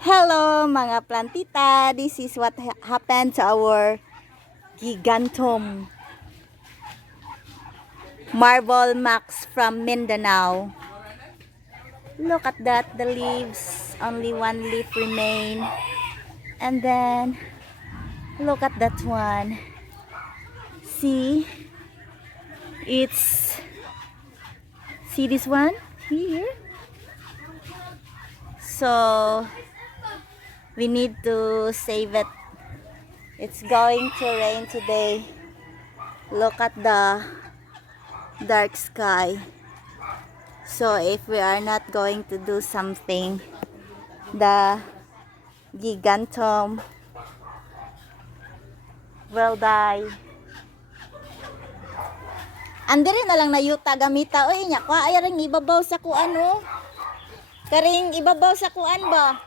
Hello mga plantita, this is what happened to our gigantum marble max from Mindanao. Look at that, the leaves, only one leaf remain. And then look at that one. See this one here. So we need to save it. It's going to rain today. Look at the dark sky. So if we are not going to do something, the gigantum will die. Andiri na lang na yuta gamita. Uy, nya ko ay ring ibabaw sa kuan oh. Karing ibabaw sa kuan ba?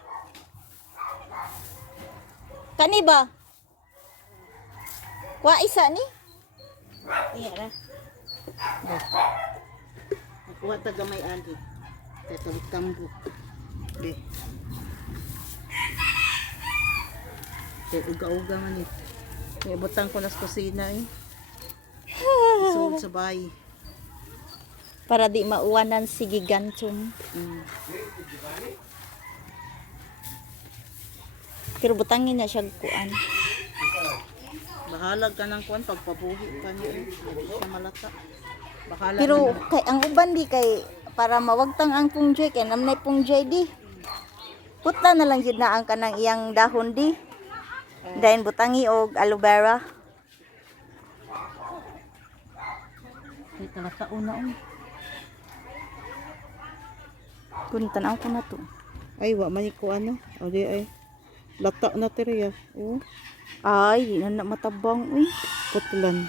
Kani ba? Kwa isa ni? Iya ra. Kuha ta gamay andi. Tatawid tambo. Be. Uga-uga man eh. May butang ko nas kusina eh. Sulod sa bahay. Para di mauwanan si gigantum. Pero butangin na siya kuan. Bahalag ka ng kuan pagpabuhi pa niya eh. Hindi siya malata. Bahala Pero na. kay ang uban di kay para mawagtang ang pungjay kay namnay pungjay di. Putla na lang jud na ang kanang iyang dahon di. Dayon butangi og aloe vera. Ay talata una oh. Kun tanaw ko na to. Ay wa man ko ano. O di ay. Lata na tiri ah. Oh. Ay, di na matabang uy. Putlan.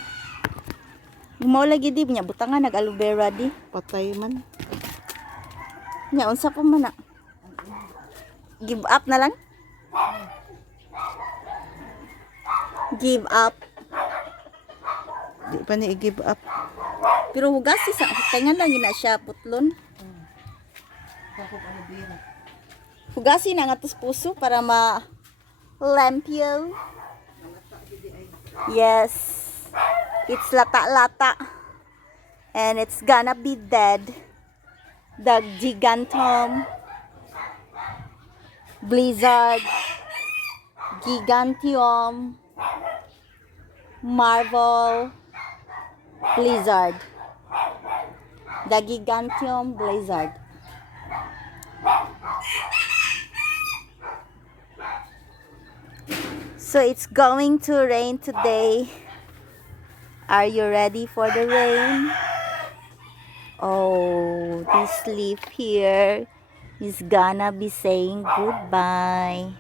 Mao lagi di nya butangan nag aloe vera di. Patay man. Nya unsa pa man na? Give up na lang? Give up. Di pa ni i-give up. Pero hugasi sa tengan lang gina siya putlon. Kako pa bira. Hugasi na nga tos puso para ma lampyo. Yes. It's lata-lata. And it's gonna be dead. The gigantum blizzard gigantium marble blizzard. The gigantium blizzard. So it's going to rain today. Are you ready for the rain? Oh, this leaf here is gonna be saying goodbye.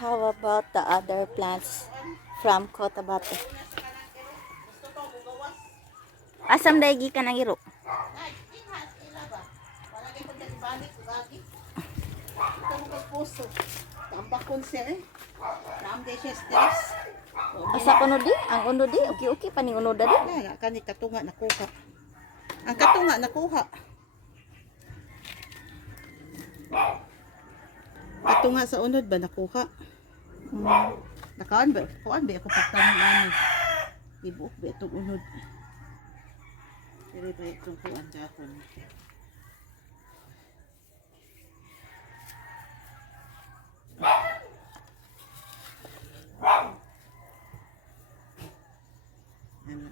How about the other plants from Cotabato? Asam daigi ka nang iro? Tambakon siya eh. Naamday siya stress. Asa kuno di? Ang uno di? Okay paning uno da di? Wala kani katunga nakuha. Ang katunga nakuha. Katunga sa unod ba nakuha? Nakaon ba? Kuan ba ako pagtanong ani? Ibuok ba itong unod? Pero ba itong kuan dahon?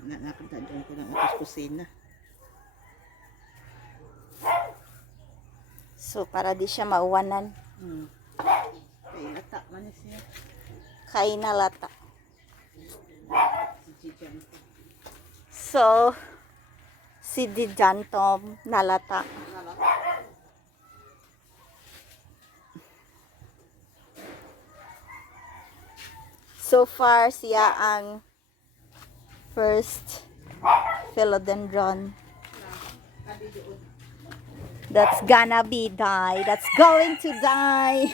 Nakita doon ko ng atos kusina. So para di siya mauwanan. Kaya lata man siya. Kay na lata. Si Chijan. So Si Giganteum nalata. So far, siya ang first philodendron that's gonna be die. That's going to die.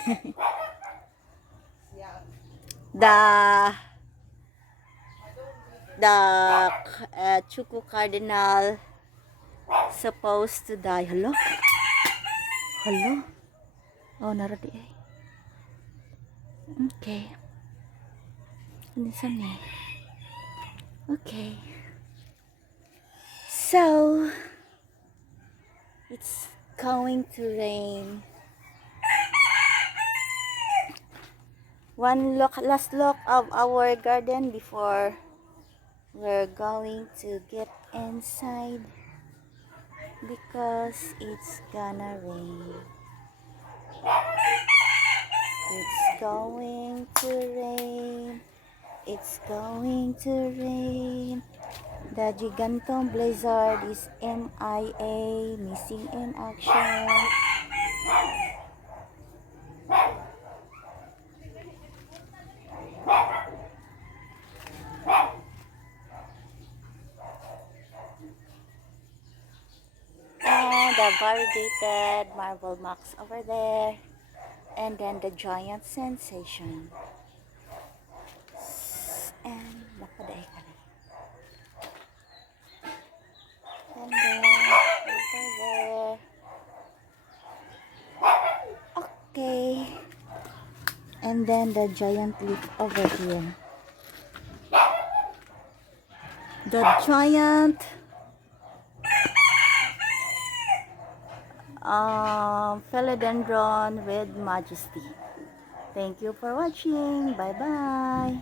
the Chuku Cardinal supposed to die. Hello? Hello? Oh, naradi eh. Okay. Ano ni? Okay. So, it's going to rain. Last look of our garden before we're going to get inside because it's gonna rain. It's going to rain. It's going to rain. The Giganteum blizzard is MIA, missing in action. And the variegated marble max over there. And then the giant sensation. And napaday ka na. And then over there. Okay. And then the giant leaf over here. The giant Philodendron Red Majesty. Thank you for watching. Bye bye.